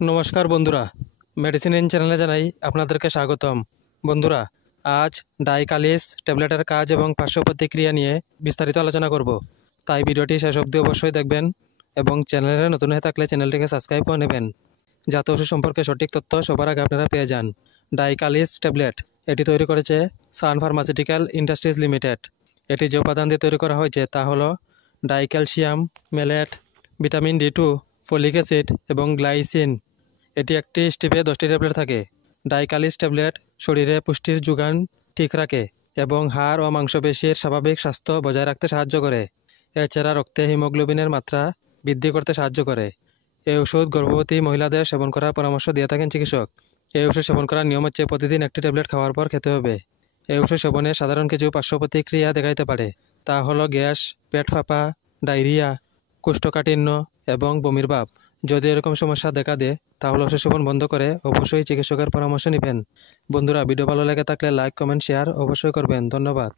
নমস্কার বন্ধুরা, medicine in চ্যানেলে জানাই আপনাদেরকে স্বাগতম। বন্ধুরা, আজ ডাইকালিস ট্যাবলেটের কাজ এবং পার্শ্ব প্রতিক্রিয়া নিয়ে বিস্তারিত আলোচনা করব, তাই ভিডিওটি শেষ অবধি অবশ্যই দেখবেন এবং চ্যানেলে নতুন হয়ে থাকলে চ্যানেলটিকে সাবস্ক্রাইব করে নেবেন, যাতে ওষুধ সম্পর্কে সঠিক তথ্য সবার আগে আপনারা পেয়ে যান। ডাইকালিস ট্যাবলেট এটি তৈরি করেছে সান ফার্মাসিউটিক্যাল ইন্ডাস্ট্রিজ লিমিটেড। এটি যে উপাদান দিয়ে তৈরি করা হয়েছে তা হলো ডাইক্যালসিয়াম, mallet, vitamin D2, folic acid এবং গ্লাইসিন। এটি একটি স্টিপে 10টি ট্যাবলেট থাকে। ডাইকালিস ট্যাবলেট শরীরে পুষ্টির যোগান ঠিক রাখে এবং হাড় ও মাংসপেশির স্বাভাবিক স্বাস্থ্য বজায় রাখতে সাহায্য করে। এছাড়া রক্তে হিমোগ্লোবিনের মাত্রা বৃদ্ধি করতে সাহায্য করে। এই ওষুধ গর্ভবতী মহিলাদের সেবন করার পরামর্শ দিয়ে থাকেন চিকিৎসক। এই ওষুধ সেবন করার নিয়ম হচ্ছে প্রতিদিন একটি ট্যাবলেট খাওয়ার পর খেতে হবে। এই ওষুধ সেবনে সাধারণ কিছু পার্শ্ব প্রতিক্রিয়া দেখাইতে পারে, তা হলো গ্যাস, পেট ফাঁপা, ডায়রিয়া, কোষ্ঠকাঠিন্য এবং বমির ভাব। যদি এরকম সমস্যা দেখা দেয় তাহলে ওষুধ সেবন বন্ধ করে অবশ্যই চিকিৎসকের পরামর্শ নেবেন। বন্ধুরা, ভিডিও ভালো লেগে থাকলে লাইক, কমেন্ট, শেয়ার অবশ্যই করবেন। ধন্যবাদ।